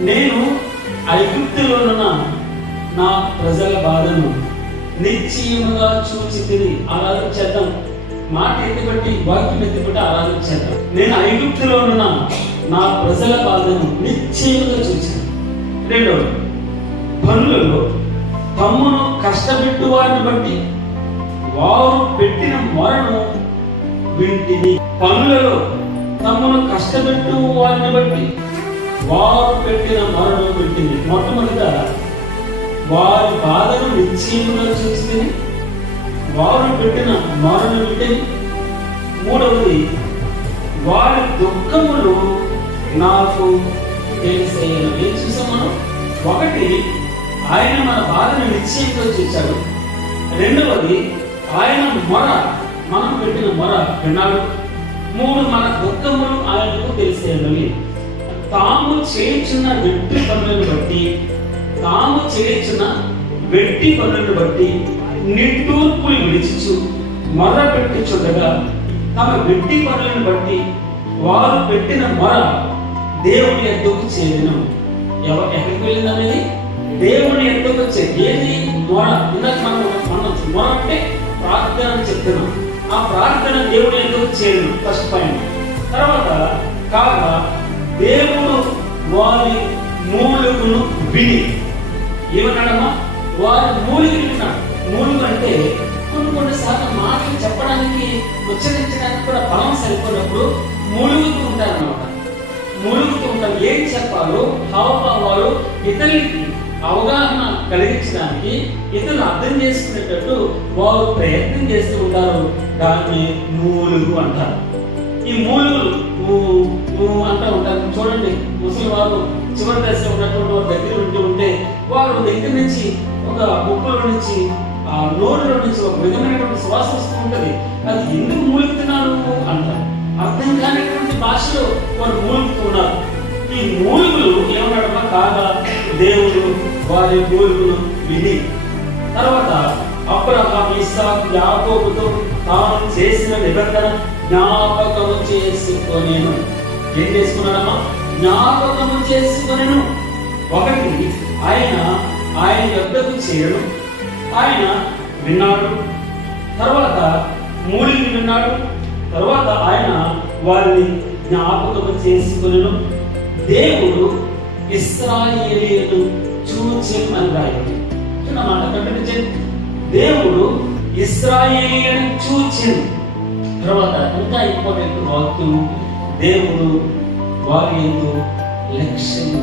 నేను ఐగుప్తులోనున్న నా ప్రజల బాధను నిశ్చయముగా చూచితిని. ఆరాధన చేద్దాం. మాట ఎత్తిబట్టి వాక్యం ఎత్తిబట్టి ఆరాధన చేద్దాం. నేను ఐగుప్తులోనున్న నా ప్రజల బాధను నిశ్చయముగా చూచాను. రెండవది, పనులలో తమ్మును కష్టపెట్టు వారిని బట్టి వారు పెట్టిన మొరను వింటిని. పనులలో తమ్మును కష్టపెట్టు వారిని బట్టి వారు పెట్టిన మొరను వింటిని. మొట్టమొదట వారి బాధను నిశ్చయముగా చూస్తే వారు పెట్టిన మొరను వింటిని. మూడవది, వారి దుఃఖములు నాకు తెలిసేను. ఏం చూసాం మనం? ఒకటి, ఆయన మన బాధను నిశ్చయంగా చూశాడు. రెండవది, ఆయన మొర, మనం పెట్టిన మొర విన్నాడు. మూడు, మన దుఃఖములు ఆయనకు తెలిసేనవి. తాము చేయుచున్న వెట్టి పనులను బట్టి నిట్టూర్పులు విడిచుచు మొర పెట్టుచుండగా తమ వెట్టి పనులను బట్టి వారు పెట్టిన మొర దేవుని ఎద్దకు చేరిన. ఎక్కడికి వెళ్ళింది అనేది? దేవుని ఎద్దకు వచ్చేది. ఏది? మొర. ఇందాక మనం మొర అంటే ప్రార్థన అని చెప్తున్నాం. ఆ ప్రార్థన దేవుని ఎద్దకు చేరిన ఫస్ట్ పాయింట్. తర్వాత కాగా దేవుడు వారి మూలుగును విని. ఏమన్నాడమ్మా? వారి మూలికి విన్నాడు. మూలుగు అంటే కొన్నిసార్లు మాటలు చెప్పడానికి ఉచ్చరించడానికి కూడా బలం సరిపోయినప్పుడు మూలుగుతూ ఉంటారన్నమాట. ఏం చెప్పాలో హావభావాలు ఇతరులకి అవగాహన కలిగించడానికి, ఇతరులు అర్థం చేసుకునేటట్టు వారు ప్రయత్నం చేస్తూ ఉంటారు. దాన్ని మూలుగు అంటారు. ఈ మూలుగులు అంటూ ఉంటారు. చూడండి, ముసలి వారు చివరి దశ ఉన్నటువంటి వారి దగ్గర ఉంటే వారు దగ్గర నుంచి ఒక ముక్కులో నుంచి ఆ నోరులో నుంచి ఒక విధమైనటువంటి శ్వాస వస్తూ ఉంటుంది. అది ఎందుకు మూలుగుతున్నారు అంటారు. అర్థం కానిటువంటి భాషలో వారు మూలుగుతున్నారు. ఈ మూలుగులు ఏమన్నాడమ్మా? కాగా దేవుడు వారి మూలుగులు విని. తర్వాత అబ్రహాము, ఇస్సాకు, యాకోబుతో తాను చేసిన నిబంధన జ్ఞాపకము చేసుకొనెను. ఏం చేసుకున్నాడమ్మా? జ్ఞాపకము చేసుకొనెను. ఒకటి, ఆయన యొద్దకు చేరను. ఆయన విన్నాడు. తర్వాత మూలిని విన్నాడు. తర్వాత ఆయన వారిని జ్ఞాపకము చేసుకొనెను. దేవుడు ఇశ్రాయేలీయులను చూచెను అని రాయబడింది. మాట కంటిన్యూ. దేవుడు ఇశ్రాయేలీయులను చూచెను. తర్వాత ఇంకా ఇంపార్టెంట్ వాక్యం, దేవుడు వారి యందు లక్ష్యం